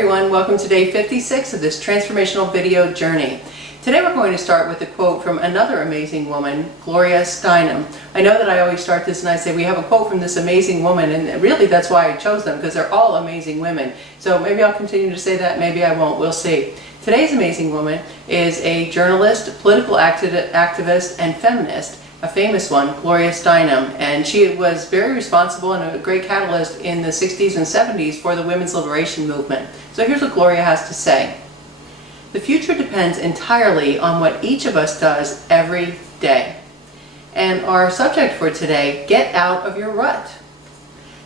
everyone, welcome to day 56 of this transformational video journey. Today we're going to start with a quote from another amazing woman, Gloria Steinem. I know that I always start this and I say we have a quote from this amazing woman, and really that's why I chose them, because they're all amazing women. So maybe I'll continue to say that, maybe I won't, we'll see. Today's amazing woman is a journalist, political activist, and feminist, a famous one, Gloria Steinem, and she was very responsible and a great catalyst in the 60s and 70s for the women's liberation movement. So here's what Gloria has to say. The future depends entirely on what each of us does every day. And our subject for today, get out of your rut.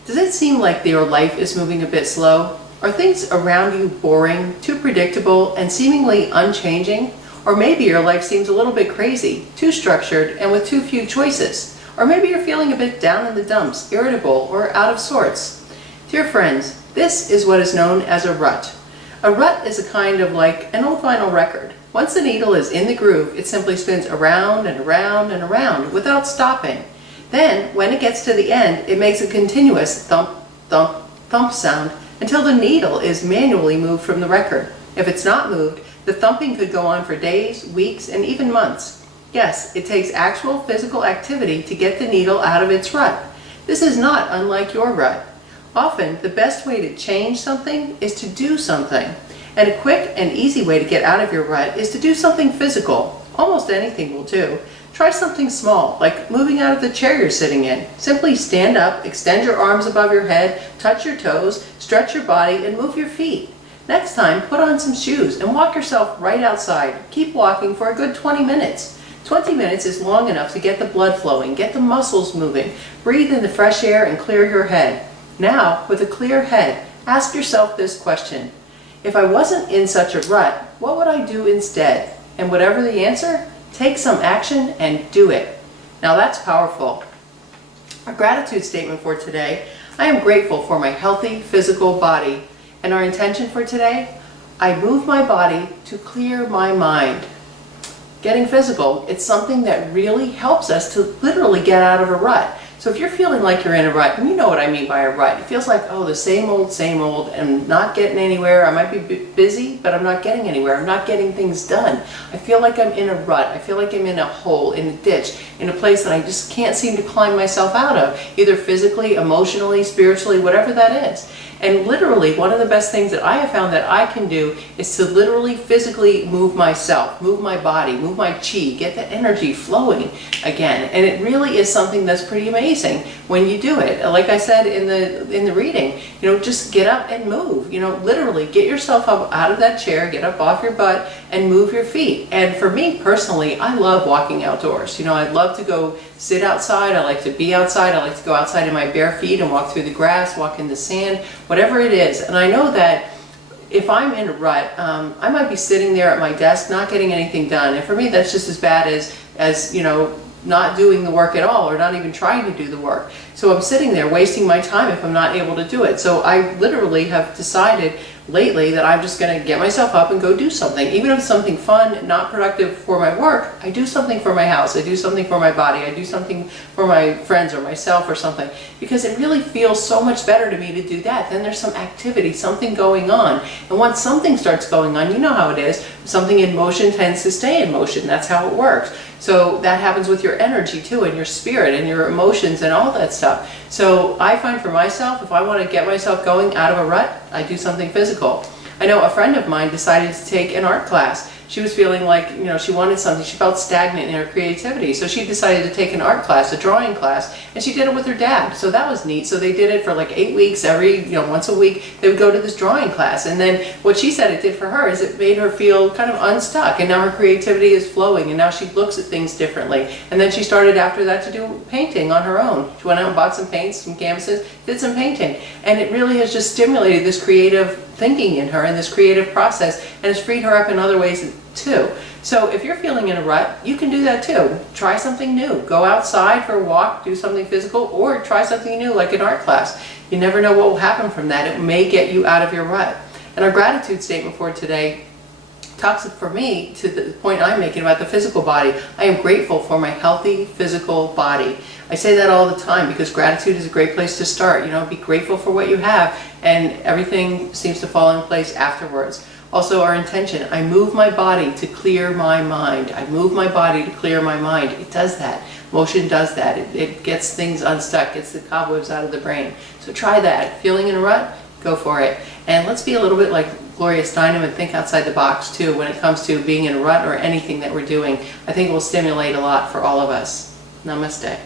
Does it seem like your life is moving a bit slow? Are things around you boring, too predictable, and seemingly unchanging? Or maybe your life seems a little bit crazy, too structured, and with too few choices. Or maybe you're feeling a bit down in the dumps, irritable, or out of sorts. Dear friends, this is what is known as a rut. A rut is a kind of like an old vinyl record. Once the needle is in the groove, it simply spins around and around and around without stopping. Then, when it gets to the end, it makes a continuous thump, thump, thump sound until the needle is manually moved from the record. If it's not moved, the thumping could go on for days, weeks, and even months. Yes, it takes actual physical activity to get the needle out of its rut. This is not unlike your rut. Often, the best way to change something is to do something. And a quick and easy way to get out of your rut is to do something physical. Almost anything will do. Try something small, like moving out of the chair you're sitting in. Simply stand up, extend your arms above your head, touch your toes, stretch your body, and move your feet. Next time, put on some shoes and walk yourself right outside. Keep walking for a good 20 minutes. 20 minutes is long enough to get the blood flowing, get the muscles moving, breathe in the fresh air, and clear your head. Now, with a clear head, ask yourself this question. If I wasn't in such a rut, what would I do instead? And whatever the answer, take some action and do it. Now that's powerful. Our gratitude statement for today, I am grateful for my healthy physical body. And our intention for today, I move my body to clear my mind. Getting physical, it's something that really helps us to literally get out of a rut. So if you're feeling like you're in a rut, and you know what I mean by a rut, it feels like, oh, the same old, and not getting anywhere. I might be busy, but I'm not getting anywhere. I'm not getting things done. I feel like I'm in a rut. I feel like I'm in a hole, in a ditch, in a place that I just can't seem to climb myself out of, either physically, emotionally, spiritually, whatever that is. And literally, one of the best things that I have found that I can do is to literally physically move myself, move my body, move my chi, get the energy flowing again. And it really is something that's pretty amazing when you do it. Like I said in the reading, just get up and move. Literally get yourself up out of that chair, get up off your butt and move your feet. And for me personally, I love walking outdoors. I love to go sit outside. I like to be outside. I like to go outside in my bare feet and walk through the grass, walk in the sand, whatever it is. And I know that if I'm in a rut, I might be sitting there at my desk not getting anything done. And for me, that's just as bad as not doing the work at all, or not even trying to do the work. So I'm sitting there wasting my time if I'm not able to do it. So I literally have decided lately that I'm just going to get myself up and go do something. Even if it's something fun, not productive for my work, I do something for my house, I do something for my body, I do something for my friends or myself or something. Because it really feels so much better to me to do that. Then there's some activity, something going on. And once something starts going on, you know how it is. Something in motion tends to stay in motion. That's how it works. So that happens with your energy too, and your spirit and your emotions and all that stuff. So I find for myself, if I want to get myself going out of a rut, I do something physical. I know a friend of mine decided to take an art class. She was feeling like, she wanted something. She felt stagnant in her creativity. So she decided to take an art class, a drawing class, and she did it with her dad. So that was neat. So they did it for like 8 weeks. Once a week, they would go to this drawing class. And then what she said it did for her is it made her feel kind of unstuck. And now her creativity is flowing. And now she looks at things differently. And then she started after that to do painting on her own. She went out and bought some paints, some canvases, did some painting. And it really has just stimulated this creative thinking in her and this creative process, and it's freed her up in other ways too. So if you're feeling in a rut, you can do that too. Try something new. Go outside for a walk, do something physical, or try something new like an art class. You never know what will happen from that. It may get you out of your rut. And our gratitude statement for today talks for me to the point I'm making about the physical body. I am grateful for my healthy physical body. I say that all the time because gratitude is a great place to start. You know, be grateful for what you have, and everything seems to fall in place afterwards. Also, our intention. I move my body to clear my mind. I move my body to clear my mind. It does that. Motion does that. It gets things unstuck, gets the cobwebs out of the brain. So try that. Feeling in a rut? Go for it. And let's be a little bit like Gloria Steinem and think outside the box too when it comes to being in a rut or anything that we're doing. I think it will stimulate a lot for all of us. Namaste.